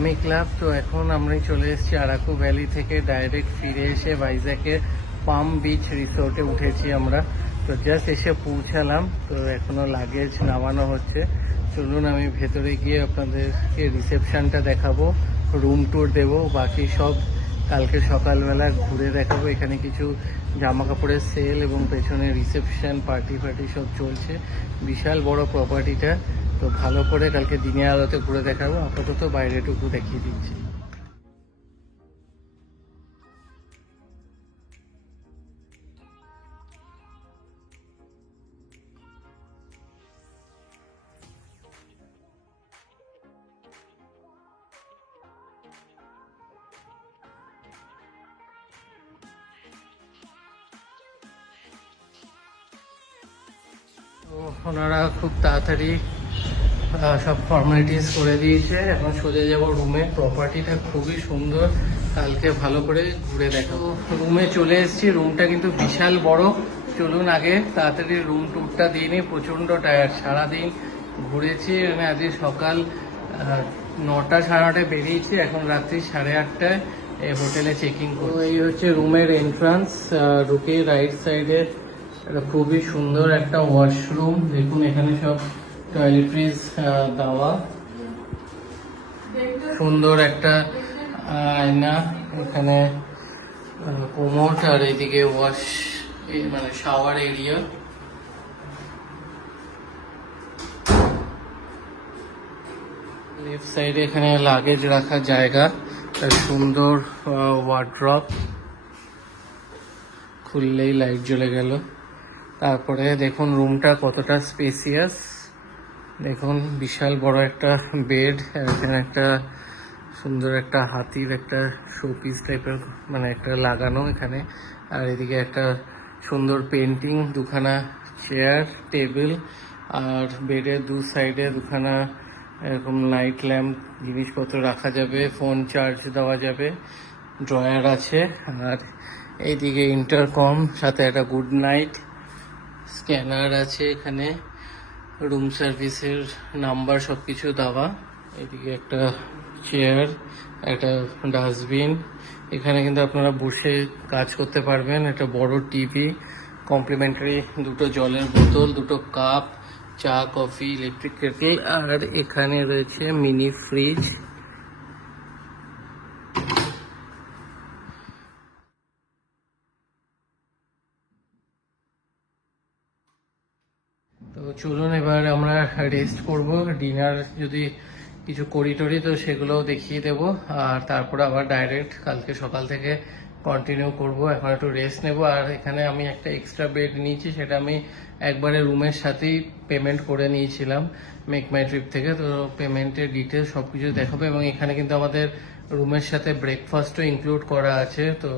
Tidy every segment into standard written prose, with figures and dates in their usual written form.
Yummy club. তো এখন আমরা চলে এসেছি আরাকু ভ্যালি থেকে ডাইরেক্ট ফিরে এসে ভাইজ্যাকে পাম বিচ রিসোর্টে উঠেছি আমরা। তো জাস্ট এসে পৌঁছালাম, তো এখনো লাগেজ নামানো হচ্ছে। চলুন আমি ভেতরে গিয়ে আপনাদেরকে রিসেপশনটা দেখাবো, রুম ট্যুর দেবো, বাকি সব কালকে সকালবেলা ঘুরে দেখাবো। এখানে কিছু জামা কাপড়ের সেল এবং পেছনে রিসেপশন পার্টি ফার্টি সব চলছে। বিশাল বড় প্রপার্টিটা, তো ভালো করে কালকে দিনের আলোতে ঘুরে দেখাবো। আপাতত বাইরেটুকু দেখিয়ে দিচ্ছি। তো ওনারা খুব তাড়াতাড়ি সব ফর্মালিটিস করে দিয়েছে। এখন সোজা যাবো রুমে। প্রপার্টিটা খুবই সুন্দর, কালকে ভালো করে ঘুরে দেখাবো। রুমে চলে এসেছি, রুমটা কিন্তু বিশাল বড়। চলুন আগে তাড়াতাড়ি রুম ট্যুরটা দিয়ে নিই। প্রচণ্ড টায়ার্ড, সারাদিন ঘুরেছি। আমি আজকে সকাল 9টা সাড়ে 9টায় বেরিয়েছি, এখন রাত্রি 8:30টায় হোটেলে চেকিং করবো। এই হচ্ছে রুমের এন্ট্রান্স। ঢুকে রাইট সাইডে এটা খুবই সুন্দর একটা ওয়াশরুম। দেখুন এখানে সব টয়লেট্রিজ দেওয়া, সুন্দর একটা আয়না, এখানে কোমোড, আর এইদিকে ওয়াশ মানে শাওয়ার এরিয়া। লেফট সাইডে এখানে লাগেজ রাখার জায়গা, সুন্দর ওয়ার্ড্রপ, খুললেই লাইট জ্বলে গেল। তারপরে দেখুন রুমটা কতটা স্পেসিয়াস, দেখুন বিশাল বড় একটা বেড, এখানে একটা সুন্দর একটা হাতির একটা শোপিস টাইপের মানে একটা লাগানো এখানে। আর এদিকে একটা সুন্দর পেন্টিং, দুখানা চেয়ার টেবিল, আর বেডের দু সাইডে দুখানা এরকম লাইট ল্যাম্প, জিনিসপত্র রাখা যাবে, ফোন চার্জ দেওয়া যাবে, ড্রয়ার আছে। আর এইদিকে ইন্টারকম, সাথে একটা গুড নাইট স্ক্যানার আছে এখানে, রুম সার্ভিসের নাম্বার সব কিছু দেওয়া। এদিকে একটা চেয়ার, একটা ডাস্টবিন, এখানে কিন্তু আপনারা বসে কাজ করতে পারবেন। একটা বড় টিভি, কমপ্লিমেন্টারি দুটো জলের বোতল, দুটো কাপ, চা কফি, ইলেকট্রিক কেটল, আর এখানে রয়েছে মিনি ফ্রিজ। তো চলুন এবার আমরা রেস্ট করব। ডিনার যদি কিছু করি টরি তো সেগুলোও দেখিয়ে দেব, আর তারপরে আবার ডাইরেক্ট কালকে সকাল থেকে কন্টিনিউ করব। এখন একটু রেস্ট নেব। আর এখানে আমি একটা এক্সট্রা বেড নিয়েছি, সেটা আমি একবারে রুমের সাথেই পেমেন্ট করে নিয়েছিলাম মেক মাই ট্রিপ থেকে। তো পেমেন্টের ডিটেলস সব কিছু দেখাবো, এবং এখানে কিন্তু আমাদের রুমের সাথে ব্রেকফাস্টও ইনক্লুড করা আছে। তো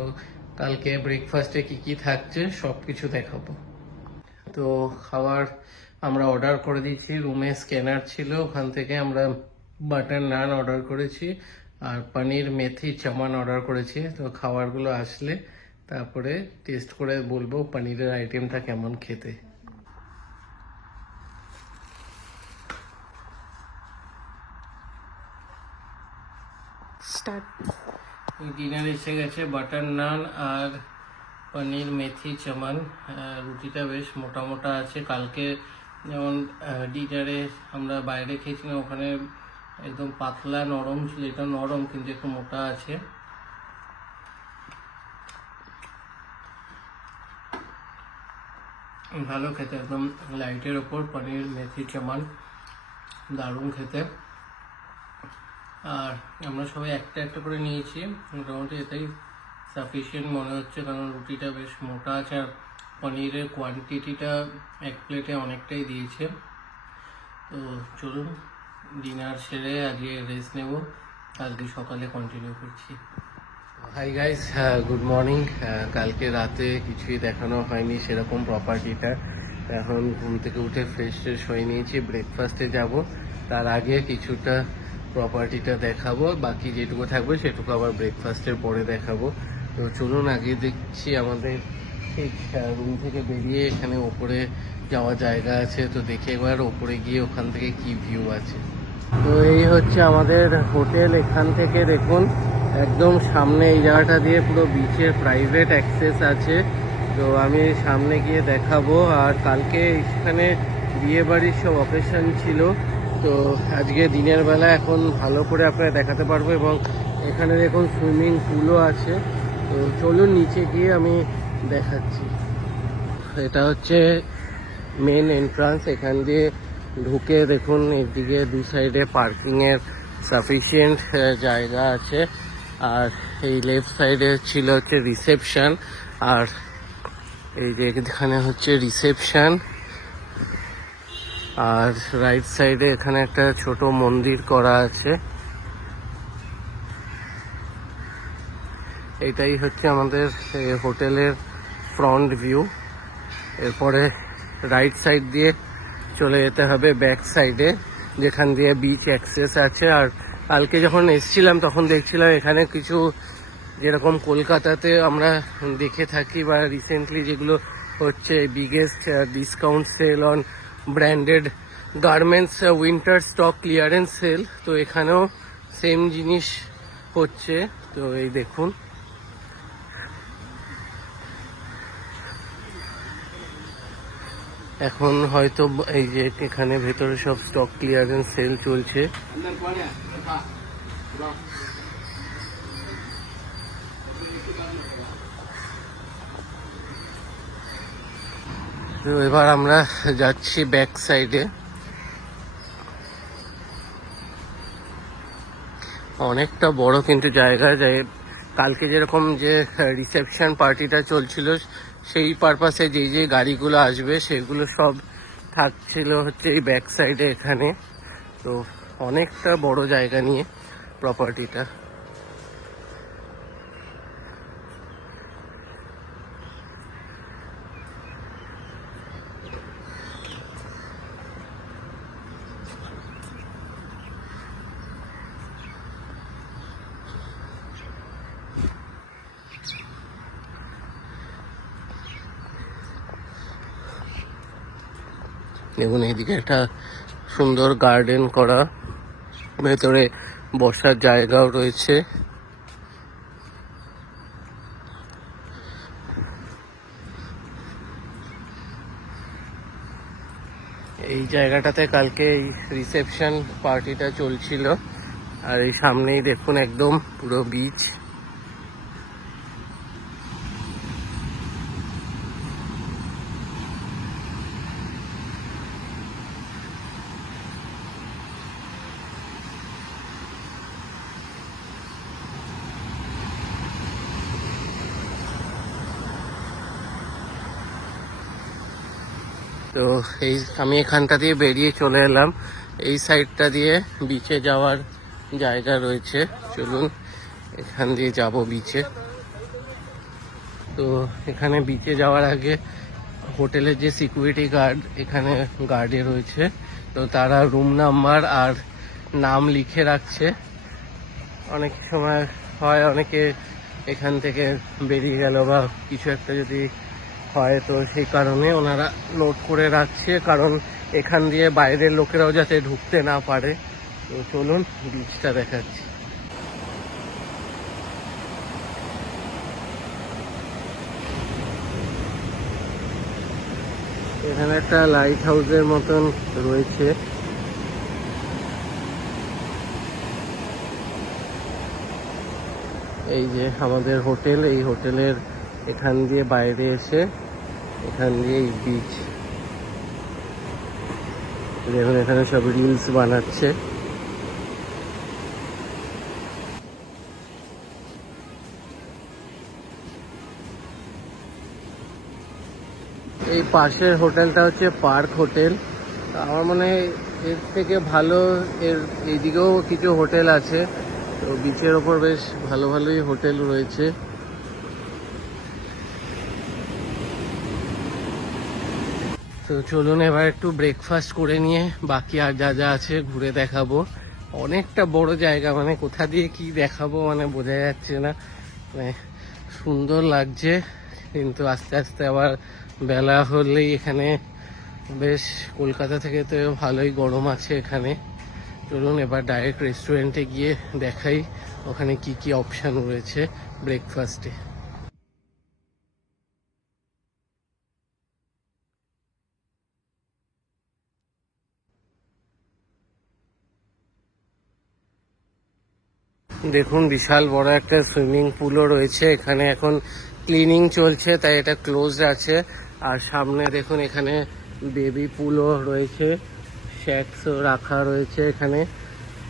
কালকে ব্রেকফাস্টে কি কি থাকছে সব কিছু দেখাবো। তো খাবার আমরা অর্ডার করে দিয়েছি, রুমে স্ক্যানার ছিল, ওখান থেকে আমরা বাটার নান অর্ডার করেছি আর পনির মেথি চামান অর্ডার করেছি। তো খাবারগুলো আসলে তারপরে টেস্ট করে বলবো পনিরের আইটেমটা কেমন খেতে। ডিনার এসে গেছে, বাটার নান আর পনির মেথি চামান। রুটিটা বেশ মোটা মোটা আছে। কালকে যেমন ডিনারে আমরা বাইরে খেয়েছিলাম, ওখানে একদম পাতলা নরম ছিল, এটা নরম কিন্তু একটু মোটা আছে। ভালো খেতে, একদম লাইটের ওপর পনির মেথি চামান, দারুণ খেতে। আর আমরা সবাই একটা একটা করে নিয়েছি, মোটামুটি এটাই সাফিসিয়েন্ট মনে হচ্ছে, কারণ রুটিটা বেশ মোটা আছে আর পনিরের কোয়ান্টিটিটা এক প্লেটে অনেকটাই দিয়েছে। তো চলুন ডিনার সেরে আজকে রেস্ট নেব, কালকে সকালে কন্টিনিউ করছি। Hi guys, good morning. কালকে রাতে কিছুই দেখানো হয়নি সেরকম প্রপার্টিটা। এখন ঘুম থেকে উঠে ফ্রেশ ট্রেশ হয়ে নিয়েছি, ব্রেকফাস্টে যাব। তার আগে কিছুটা প্রপার্টিটা দেখাবো, বাকি যেটুকু থাকবে সেটুকু আবার ব্রেকফাস্টের পরে দেখাবো। তো চলুন আগে দেখছি আমাদের ঠিক রুম থেকে বেরিয়ে এখানে ওপরে যাওয়া জায়গা আছে, তো দেখে একবার ওপরে গিয়ে ওখান থেকে কি ভিউ আছে। তো এই হচ্ছে আমাদের হোটেল। এখান থেকে দেখুন একদম সামনে এই জায়গাটা দিয়ে পুরো বিচের প্রাইভেট অ্যাক্সেস আছে। তো আমি সামনে গিয়ে দেখাবো। আর কালকে এখানে বিয়ে বাড়ির সব অকেশন ছিল, তো আজকে দিনের বেলা এখন ভালো করে আপনারা দেখাতে পারবো। এবং এখানে দেখুন সুইমিং পুলও আছে। তো চলুন নিচে গিয়ে আমি দেখাচ্ছি। এটা হচ্ছে মেন এন্ট্রান্স। এখান দিয়ে ঢুকে দেখুন এদিকে দু সাইডে পার্কিংয়ের সাফিসিয়েন্ট জায়গা আছে। আর এই লেফট সাইডে ছিল হচ্ছে রিসেপশন, আর এই যে এখানে হচ্ছে রিসেপশন। আর রাইট সাইডে এখানে একটা ছোট মন্দির করা আছে। এটাই হচ্ছে আমাদের হোটেলের ফ্রন্ট ভিউ। এরপরে রাইট সাইড দিয়ে চলে যেতে হবে ব্যাক সাইডে, যেখান দিয়ে বিচ অ্যাক্সেস আছে। আর কালকে যখন এসছিলাম তখন দেখছিলাম এখানে কিছু যেরকম কলকাতাতে আমরা দেখে থাকি বা রিসেন্টলি যেগুলো হচ্ছে biggest discount sell on branded garments winter stock clearance sale, তো এখানেও সেম জিনিস হচ্ছে। তো এই দেখুন এখন হয়তো এই যে এখানে ভেতরে সব স্টক ক্লিয়ারেন্স সেল চলছে। তো এবার আমরা যাচ্ছি ব্যাক সাইডে। অনেকটা বড় কিন্তু জায়গা, যায় কালকে যেরকম যে রিসেপশন পার্টিটা চলছিল সেই পারপাসে যে যে গাড়িগুলো আসবে সেগুলো সব থাকছিল হচ্ছে এই ব্যাক সাইডে এখানে। তো অনেকটা বড় জায়গা নিয়ে প্রপার্টিটা। দেখুন এইদিকে একটা সুন্দর গার্ডেন করা, ভেতরে বসার জায়গাও রয়েছে। এই জায়গাটাতে কালকে এই রিসেপশন পার্টিটা চলছিল। আর এই সামনেই দেখুন একদম পুরো বিচ। তো এই আমি এখানটা দিয়ে বেরিয়ে চলে এলাম। এই সাইডটা দিয়ে বিচে যাওয়ার জায়গা রয়েছে, চলুন এখান দিয়ে যাব বিচে। তো এখানে বিচে যাওয়ার আগে হোটেলের যে সিকিউরিটি গার্ড এখানে গার্ডে রয়েছে, তো তারা রুম নাম্বার আর নাম লিখে রাখছে। অনেক সময় হয় অনেকে এখান থেকে বেরিয়ে গেল বা কিছু একটা যদি হয়, তো সেই কারণে ওনারা নোট করে রাখছে, কারণ এখান দিয়ে বাইরের লোকেরাও যাতে ঢুকতে না পারে। তো চলুন বিচটা দেখাচ্ছি। এখানে একটা লাইট হাউসের মতন রয়েছে। এই যে আমাদের হোটেল, এই হোটেলের এখান দিয়ে বাইরে এসে এখান দিয়ে এই বিচ দেখুন, এখানে সব রিলস বানাচ্ছে। এই পাশের হোটেলটা হচ্ছে পার্ক হোটেল। আমার মনে হয় এর থেকে ভালো এইদিকেও কিছু হোটেল আছে। তো বিচের ওপর বেশ ভালো ভালোই হোটেল রয়েছে। তো চলুন এবার একটু ব্রেকফাস্ট করে নিয়ে বাকি আর যা যা আছে ঘুরে দেখাবো। অনেকটা বড় জায়গা, মানে কোথা দিয়ে কি দেখাবো মানে বোঝা যাচ্ছে না। মানে সুন্দর লাগছে, কিন্তু আস্তে আস্তে আবার বেলা হলেই এখানে বেশ কলকাতা থেকে তো ভালোই গরম আছে এখানে। তো চলুন এবার ডাইরেক্ট রেস্টুরেন্টে গিয়ে দেখাই ওখানে কি কি অপশান রয়েছে ব্রেকফাস্টে। দেখুন বিশাল বড় একটা সুইমিং পুলও রয়েছে এখানে। এখন ক্লিনিং চলছে তাই এটা ক্লোজড আছে। আর সামনে দেখুন এখানে বেবি পুলও রয়েছে, শ্যাক্সও রাখা রয়েছে এখানে।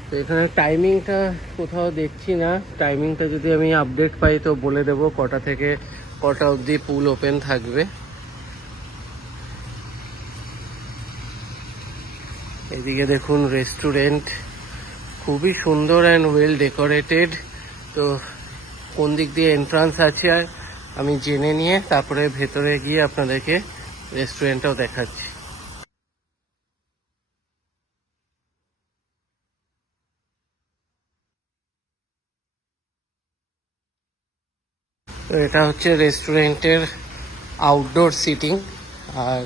তো এখানে টাইমিংটা কোথাও দেখছি না, টাইমিংটা যদি আমি আপডেট পাই তো বলে দেবো কটা থেকে কটা অবধি পুল ওপেন থাকবে। এদিকে দেখুন রেস্টুরেন্ট খুবই সুন্দর অ্যান্ড ওয়েল ডেকোরেটেড। তো কোন দিক দিয়ে এন্ট্রান্স আছে আমি জেনে নিয়ে তারপরে ভেতরে গিয়ে আপনাদেরকে রেস্টুরেন্টটাও দেখাচ্ছি। তো এটা হচ্ছে রেস্টুরেন্টের আউটডোর সিটিং, আর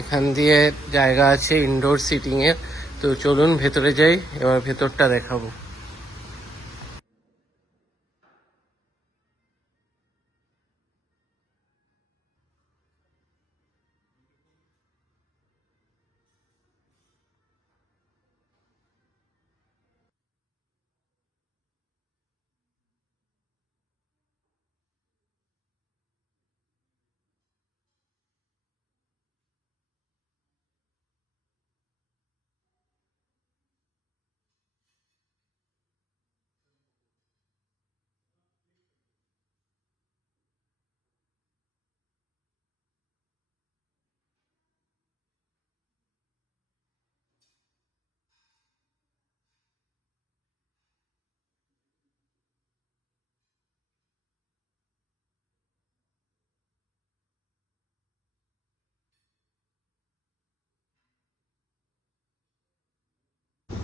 এখান দিয়ে জায়গা আছে ইনডোর সিটিংয়ের। তো চলুন ভেতরে যাই, এবার ভেতরটা দেখাবো।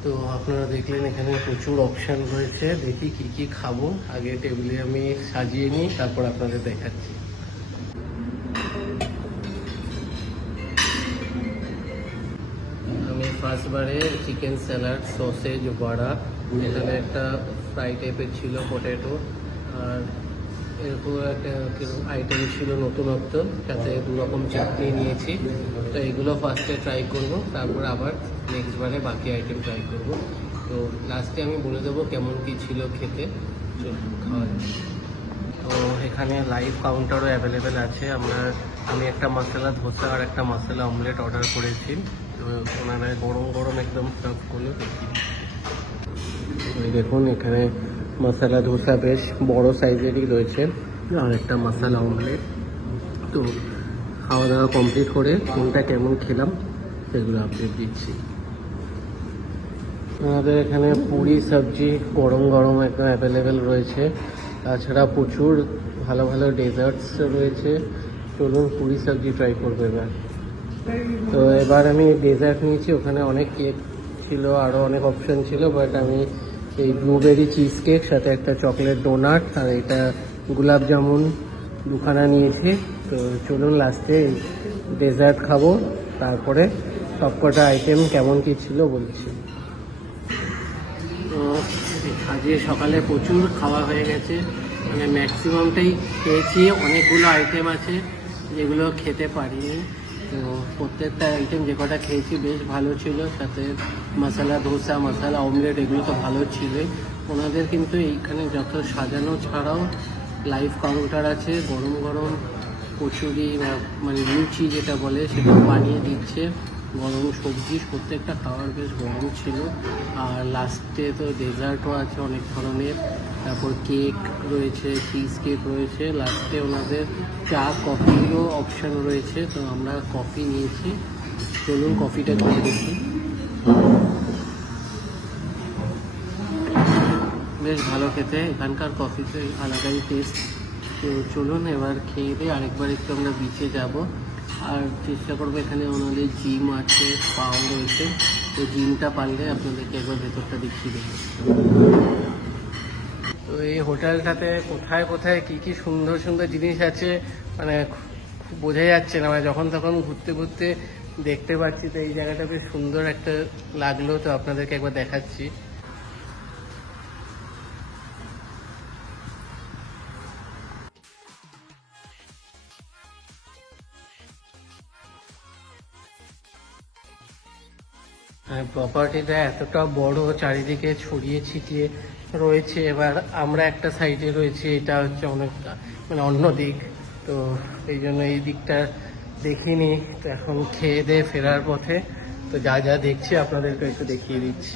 তো আপনারা দেখলেন এখানে প্রচুর অপশান রয়েছে। দেখি কি কি খাবো, আগে টেবিলে আমি সাজিয়ে নিই তারপর আপনাদের দেখাচ্ছি। আমি ফার্স্ট বারে চিকেন স্যালাড, সসেজ, বড়া, এখানে একটা ফ্রাই টাইপের ছিল পটেটো, আর এরকম একটা আইটেম ছিল নতুনত্ব, সাথে 2 রকম চাটনি নিয়েছি। তো এগুলো ফার্স্টে ট্রাই করব, তারপর আবার নেক্সট বারে বাকি আইটেম ট্রাই করব। তো লাস্টে আমি বলে দেবো কেমন কী ছিল খেতে। খাওয়া যাবে। তো এখানে লাইভ কাউন্টারও অ্যাভেলেবেল আছে। আমি একটা মশলা ধোসা আর একটা মশলা অমলেট অর্ডার করেছি। তো ওনারা গরম গরম একদম সার্ভ করলো। দেখুন এখানে মশলা ধোসা বেশ বড় সাইজেরই রয়েছে, আর একটা মশলা অমলেট। তো খাওয়া দাওয়া কমপ্লিট করে কোনটা কেমন খেলাম সেগুলো আপডেট দিচ্ছি। আমাদের এখানে পুরি সবজি গরম গরম একদম অ্যাভেলেবেল রয়েছে। তাছাড়া প্রচুর ভালো ভালো ডেজার্টস রয়েছে। চলুন পুরি সবজি ট্রাই করবো এবার। তো এবার আমি ডেজার্ট নিয়েছি, ওখানে অনেক কেক ছিল, আরও অনেক অপশান ছিল, বাট আমি এই ব্লুবেরি চিজ কেক সাথে একটা চকলেট ডোনাট আর এটা গোলাপ জামুন 2খানা নিয়েছি। তো চলুন লাস্টে ডেজার্ট খাবো, তারপরে সবকটা আইটেম কেমন কী ছিল বলছি। তো আজকে সকালে প্রচুর খাওয়া হয়ে গেছে, মানে ম্যাক্সিমামটাই খেয়েছি। অনেকগুলো আইটেম আছে যেগুলো খেতে পারিনি। তো প্রত্যেকটা আইটেম যে কটা খেয়েছি বেশ ভালো ছিল, সাথে মশলা ধোসা, মশলা অমলেট এগুলো তো ভালো ছিলই। ওনাদের কিন্তু এইখানে যত সাজানো ছাড়াও লাইভ কাউন্টার আছে, গরম গরম কচুরি বা মানে লুচি যেটা বলে সেটা বানিয়ে দিচ্ছে, গরম সবজি, প্রত্যেকটা খাবার বেশ গরম ছিল। আর লাস্টে তো ডেজার্টও আছে অনেক ধরনের, তারপর কেক রয়েছে, চিজ কেক রয়েছে। লাস্টে ওনাদের চা কফিরও অপশান রয়েছে, তো আমরা কফি নিয়েছি। চলুন কফিটা করে দেখি। বেশ ভালো খেতে, এখানকার কফিতে আলাদাই টেস্ট। তো চলুন এবার খেয়ে দিয়ে আরেকবার একটু আমরা বিচে যাব, আর চেষ্টা করবো। এখানে ওনাদের জিম আছে, পাও রয়েছে। তো জিমটা পারলে আপনাদেরকে একবার ভেতরটা দেখিয়ে দেবো। তো এই হোটেলটাতে কোথায় কোথায় কি কি সুন্দর সুন্দর জিনিস আছে, মানে বোঝা যাচ্ছে না, মানে যখন তখন ঘুরতে ঘুরতে দেখতে পাচ্ছি। তো এই জায়গাটা বেশ সুন্দর একটা লাগলো, তো আপনাদেরকে একবার দেখাচ্ছি। প্রপার্টিটা এতটা বড়, চারিদিকে ছড়িয়ে ছিটিয়ে রয়েছে। এবার আমরা একটা সাইডে রয়েছে, এটা হচ্ছে অনেকটা মানে অন্য দিক, তো এই জন্য এই দিকটা দেখিনি। তো এখন খেয়ে দিয়ে ফেরার পথে তো যা যা দেখছি আপনাদেরকে একটু দেখিয়ে দিচ্ছি।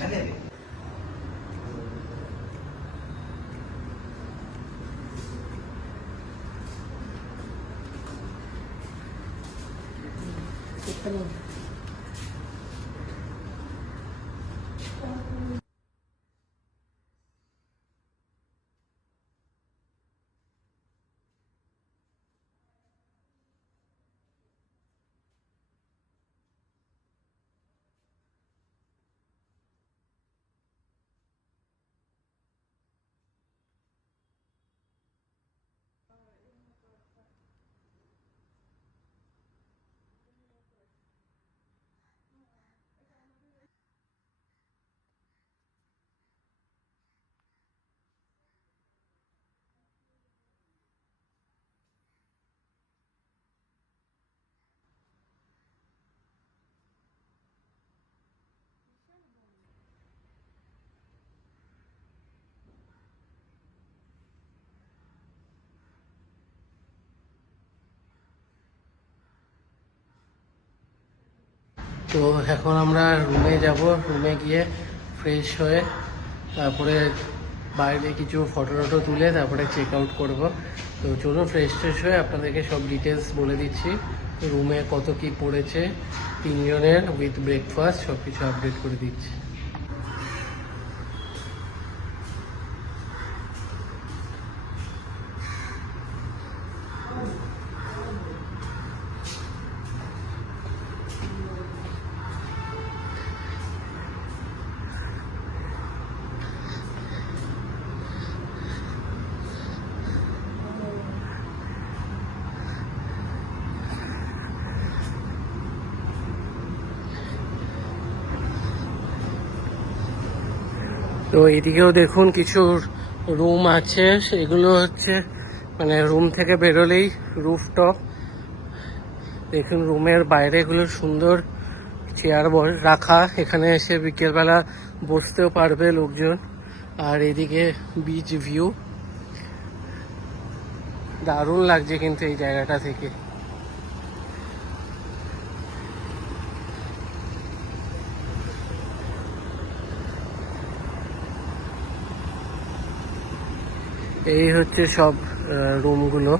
তো এখন আমরা রুমে যাব, রুমে গিয়ে ফ্রেশ হয়ে তারপরে বাইরে কিছু ফটো টটো তুলে তারপরে চেক আউট করবো। তো চলুন ফ্রেশ ট্রেশ হয়ে আপনাদেরকে সব ডিটেলস বলে দিচ্ছি। রুমে কত কি পড়েছে, 3 জনের উইথ ব্রেকফাস্ট, সব কিছু আপডেট করে দিচ্ছি। তো এদিকেও দেখুন কিছু রুম আছে, এগুলো হচ্ছে মানে রুম থেকে বেরোলেই রুফটপ। দেখুন রুমের বাইরে এগুলো সুন্দর চেয়ার রাখা, এখানে এসে বিকেলবেলা বসতেও পারবে লোকজন। আর এদিকে বিচ ভিউ, দারুণ লাগছে কিন্তু এই জায়গাটা থেকে। এই হচ্ছে সব রুমগুলো।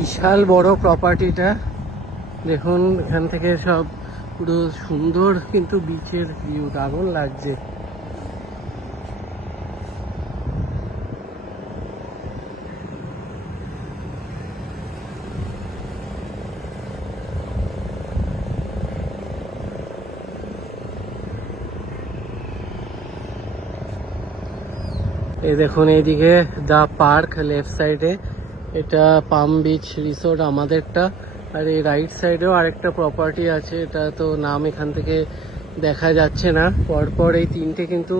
বিশাল বড় প্রপার্টিটা, দেখুন এখান থেকে সব পুরো সুন্দর, কিন্তু বিচের ভিউ দারুণ লাগছে। এই দেখুন এইদিকে দা পার্ক লেফট সাইডে, এটা পাম বিচ রিসোর্ট আমাদেরটা। আর এই রাইট সাইডেও আরেকটা প্রপার্টি আছে, এটা তো নাম এখান থেকে দেখা যাচ্ছে না। পরপর এই তিনটে কিন্তু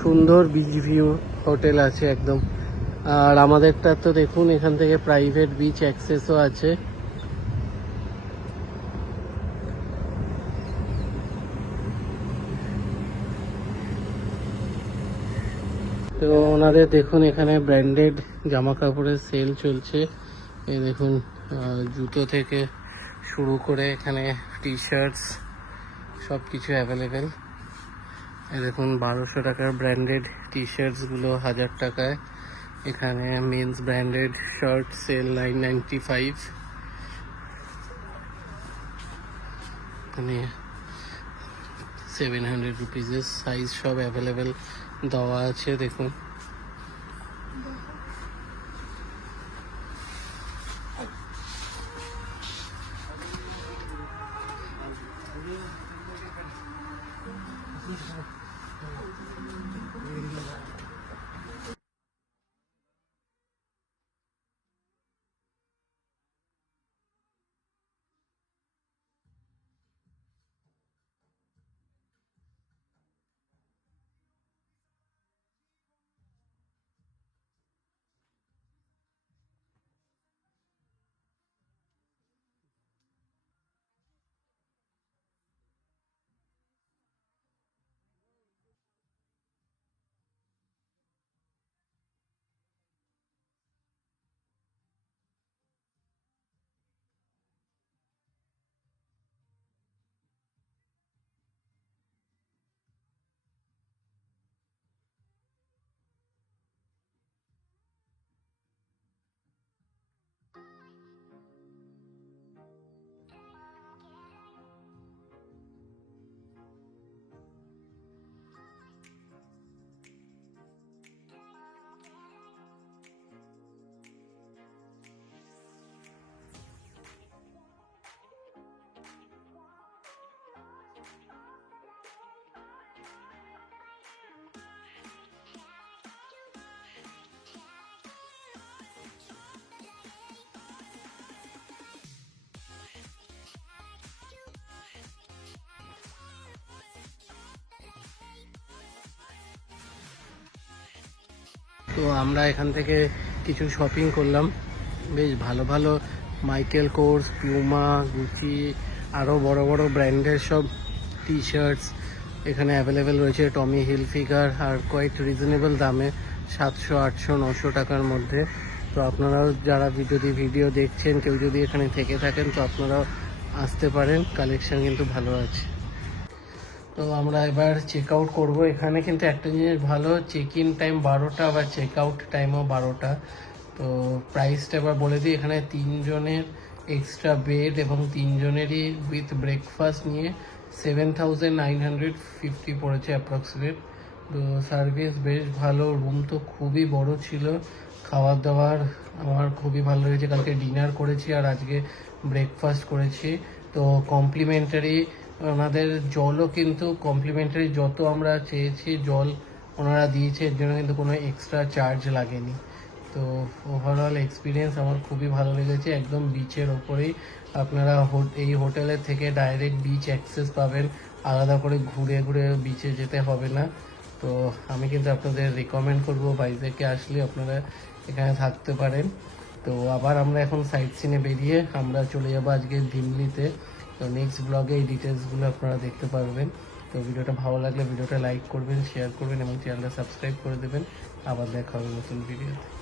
সুন্দর বিচ ভিউ হোটেল আছে একদম। আর আমাদেরটা তো দেখুন এখান থেকে প্রাইভেট বিচ অ্যাক্সেসও আছে। তো ওনাদের দেখুন এখানে ব্র্যান্ডেড জামা কাপড়ের সেল চলছে। এই দেখুন জুতো থেকে শুরু করে এখানে টি শার্টস সব কিছু অ্যাভেলেবেল। দেখুন 1200 টাকার ব্র্যান্ডেড টি শার্টসগুলো 1000 টাকায়। এখানে মেন্স ব্র্যান্ডেড শার্ট সেল 995। এখানে 700 রুপিজের সাইজ সব অ্যাভেলেবেল দেওয়া আছে। দেখুন তো আমরা এখান থেকে কিছু শপিং করলাম। বেশ ভালো ভালো মাইকেল কোর্স, পিউমা, গুচি, আরও বড় বড় ব্র্যান্ডের সব টি শার্টস এখানে অ্যাভেলেবেল রয়েছে। টমি হিলফিগার, আর কোয়াইট রিজনেবল দামে 700, 800, 900 টাকার মধ্যে। তো আপনারাও যারা যদি ভিডিও দেখছেন, কেউ যদি এখানে থেকে থাকেন, তো আপনারাও আসতে পারেন। কালেকশন কিন্তু ভালো আছে। তো আমরা এবার চেক আউট করবো। এখানে কিন্তু একটা জিনিস ভালো, চেক ইন টাইম 12টা, আবার চেক আউট টাইমও 12টা। তো প্রাইসটা এবার বলে দিই। এখানে 3 জনের এক্সট্রা বেড এবং 3 জনেরই উইথ ব্রেকফাস্ট নিয়ে 7950 পড়েছে অ্যাপ্রক্সিমেট। তো সার্ভিস বেশ ভালো, রুম তো খুবই বড় ছিল, খাবার দাবার আমার খুবই ভালো লেগেছে। কালকে ডিনার করেছি আর আজকে ব্রেকফাস্ট করেছি। তো কমপ্লিমেন্টারি ওনাদের জলও কিন্তু কমপ্লিমেন্টারি, যত আমরা চেয়েছি জল ওনারা দিয়েছে, এর জন্য কিন্তু কোনো এক্সট্রা চার্জ লাগেনি। তো ওভারঅল এক্সপিরিয়েন্স আমার খুবই ভালো লেগেছে। একদম বিচের ওপরেই আপনারা এই হোটেলের থেকে ডাইরেক্ট বিচ অ্যাক্সেস পাবেন, আলাদা করে ঘুরে ঘুরে বিচে যেতে হবে না। তো আমি কিন্তু আপনাদের রিকমেন্ড করবো, ভাইজ্যাগে আসলে আপনারা এখানে থাকতে পারেন। তো আবার আমরা এখন সাইট সিনে বেরিয়ে আমরা চলে যাবো আজকে দিল্লিতে। তো নেক্সট ব্লগে এই ডিটেলসগুলো আপনারা দেখতে পারবেন। তো ভিডিওটা ভালো লাগলে ভিডিওটা লাইক করবেন, শেয়ার করবেন এবং চ্যানেলটা সাবস্ক্রাইব করে দেবেন। আবার দেখা হবে নতুন ভিডিওতে।